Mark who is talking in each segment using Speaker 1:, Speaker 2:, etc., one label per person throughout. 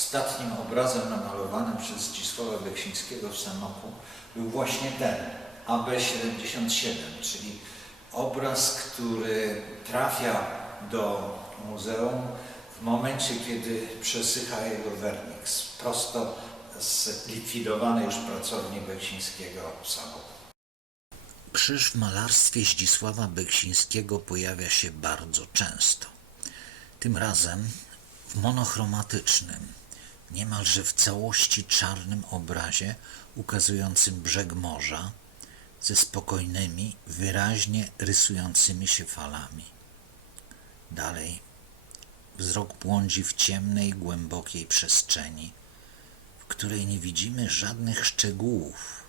Speaker 1: ostatnim obrazem namalowanym przez Zdzisława Beksińskiego w Sanoku był właśnie ten, AB77, czyli obraz, który trafia do muzeum w momencie, kiedy przesycha jego werniks, prosto z likwidowanej już pracowni Beksińskiego w Sanoku.
Speaker 2: Krzyż w malarstwie Zdzisława Beksińskiego pojawia się bardzo często. Tym razem w monochromatycznym, niemalże w całości czarnym obrazie ukazującym brzeg morza ze spokojnymi, wyraźnie rysującymi się falami. Dalej wzrok błądzi w ciemnej, głębokiej przestrzeni, w której nie widzimy żadnych szczegółów,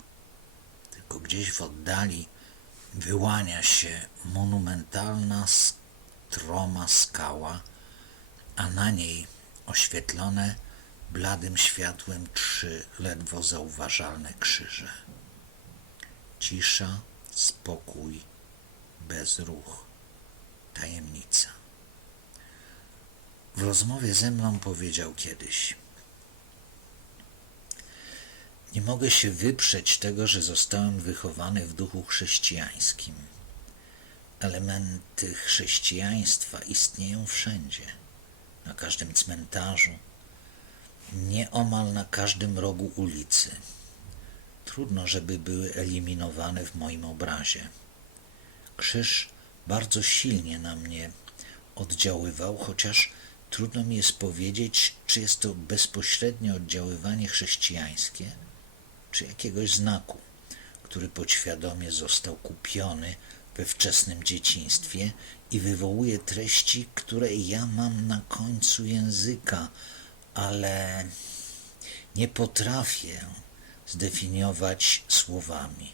Speaker 2: tylko gdzieś w oddali wyłania się monumentalna, stroma skała, a na niej oświetlone bladym światłem trzy ledwo zauważalne krzyże. Cisza, spokój, bezruch, tajemnica. W rozmowie ze mną powiedział kiedyś: Nie mogę się wyprzeć tego, że zostałem wychowany w duchu chrześcijańskim. Elementy chrześcijaństwa istnieją wszędzie, na każdym cmentarzu, nieomal na każdym rogu ulicy. Trudno, żeby były eliminowane w moim obrazie. Krzyż bardzo silnie na mnie oddziaływał, chociaż trudno mi jest powiedzieć, czy jest to bezpośrednie oddziaływanie chrześcijańskie, czy jakiegoś znaku, który podświadomie został kupiony we wczesnym dzieciństwie i wywołuje treści, które ja mam na końcu języka, ale nie potrafię zdefiniować słowami.